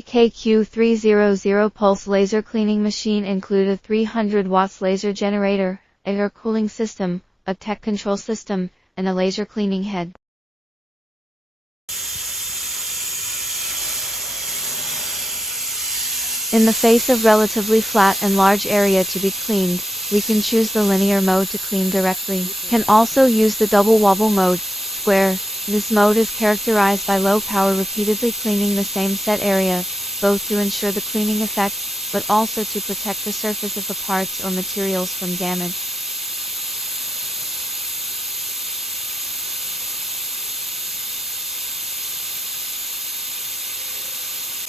AKQ-300 pulse laser cleaning machine include a 300 watts laser generator, air cooling system, AccTek control system, and a laser cleaning head. In the face of relatively flat and large area to be cleaned, we can choose the linear mode to clean directly. Can also use the double wobble mode, square. This mode is characterized by low power repeatedly cleaning the same set area, both to ensure the cleaning effect, but also to protect the surface of the parts or materials from damage.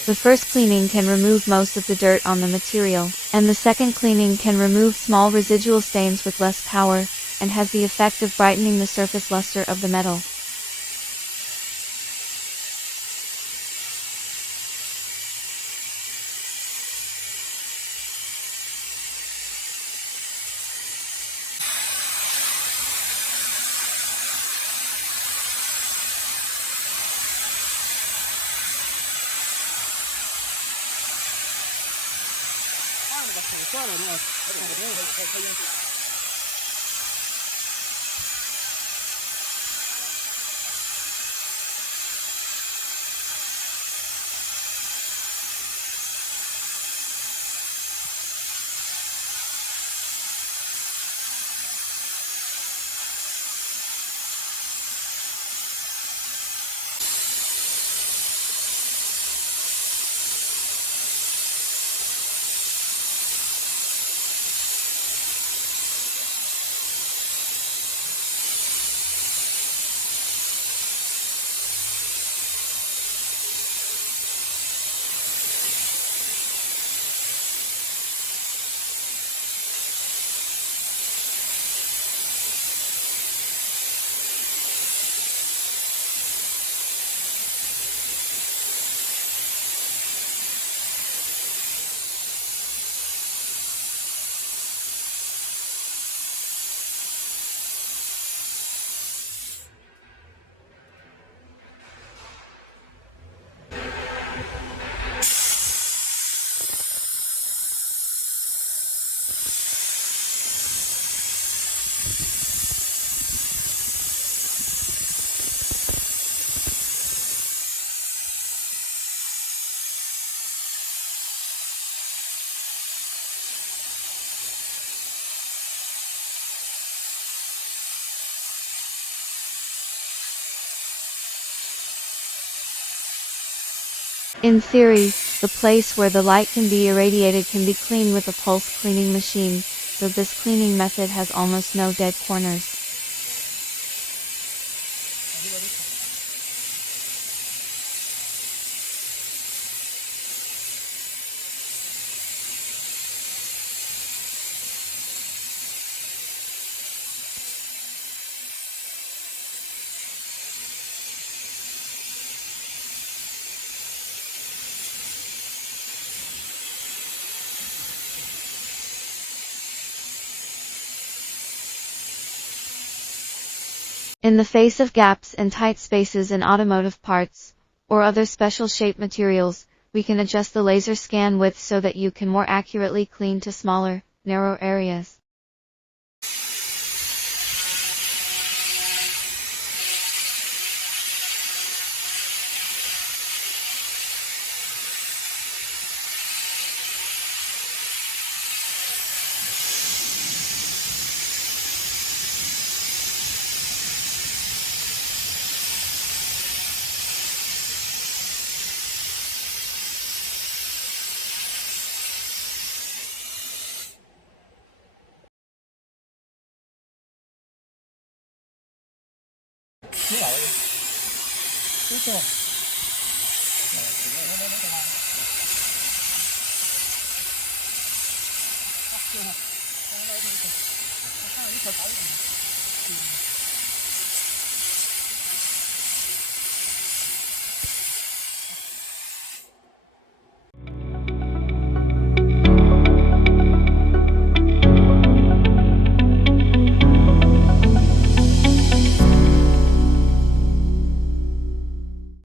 The first cleaning can remove most of the dirt on the material, and the second cleaning can remove small residual stains with less power, and has the effect of brightening the surface luster of the metal. In theory, the place where the light can be irradiated can be cleaned with a pulse cleaning machine, so this cleaning method has almost no dead corners. In the face of gaps and tight spaces in automotive parts, or other special shape materials, we can adjust the laser scan width so that you can more accurately clean to smaller, narrow areas.